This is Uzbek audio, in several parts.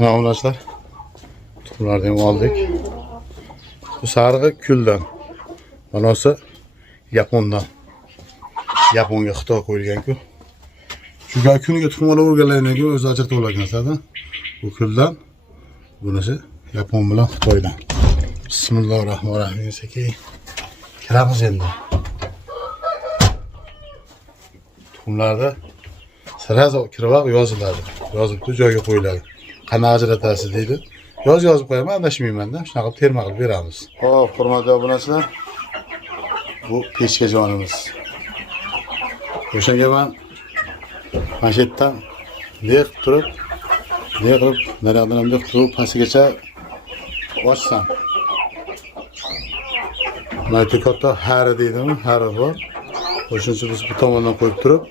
Arkadaşlar, tuxumlardan oldik. Bu sarığı küldan. Manası Yapondan. Yaponga Xitoy qo'yilgan-ku. Shu kuniga tuxumlar o'rganlardan keyin o'zi ajratib olagan narsadan. Bu küldan. Bunisi Yapon bilan Xitoydan. Bismillahirrahmanirrahim. Sekin. Kiramiz endi. Tuxumlarda sirazo kirib yoziladi. Yozibdi joyga qo'yiladi. Qanday ajratasiz deydi. Yozib qo'yaman, adashmayman-da. Shunaqa qilib terma qilib beramiz. Xo'p, hurmatli obunachilar. Bu pechka jonimiz. O'shanga men mashetdan neq turib, naryoqdan neq turib pastigacha ochsam. Mana katta hari deydimi? Hari bor. O'shuning biz bu tomondan qo'yib turib,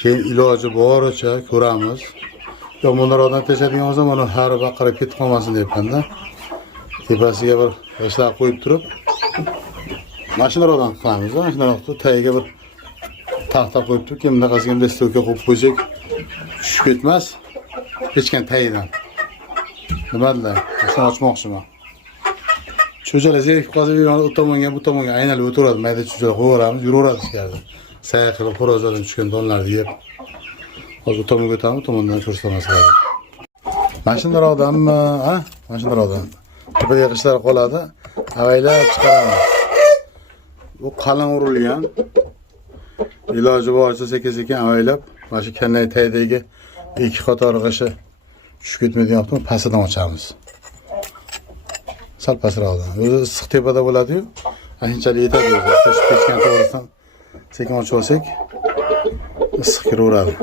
keyin iloji boricha ko'ramiz. Yomonlardan teshadigan bo'lsa, mana hari baqirib ketib qolmasin deyapman-da. Tepasiga bir yoshlar qo'yib turib, mashinalardan qilamiz. Mashinalarni tagiga bir taxta qo'yib turib, keyin bunaqasiga destovka qo'yib qo'ysak, tushib ketmas. Pechkan tagidan. Nima deydi? Shuni ochmoqchiman. Cho'jalar zerikib qolsa, u tomonga, bu tomonga aylanib o'tiradi. Mayda cho'jalar qo'yamiz, yuraveradi ichkarida. Sayr qilib, xo'rozlardan tushgan donlarni yeb. Hozir tomonga o'tamiz, tomondan ko'rsatamiz. Mashinalar odammi, ha? Mashinalar odam. Tepada yig'ishlar qoladi, avaylab chiqaramiz. Bu qalin urilgan. Iloji boricha sekin-sekin avaylab, mana shu kannay taydagi ikki qator g'ishi tushib ketmaydigan yoqdan pastidan ochamiz. Sal pastroqdan. O'zi issiq tepada bo'ladi-yu, anchalik yetadi o'zi. Tushib ketgan to'g'risidan sekin ochib olsak, issiq kiraveradi.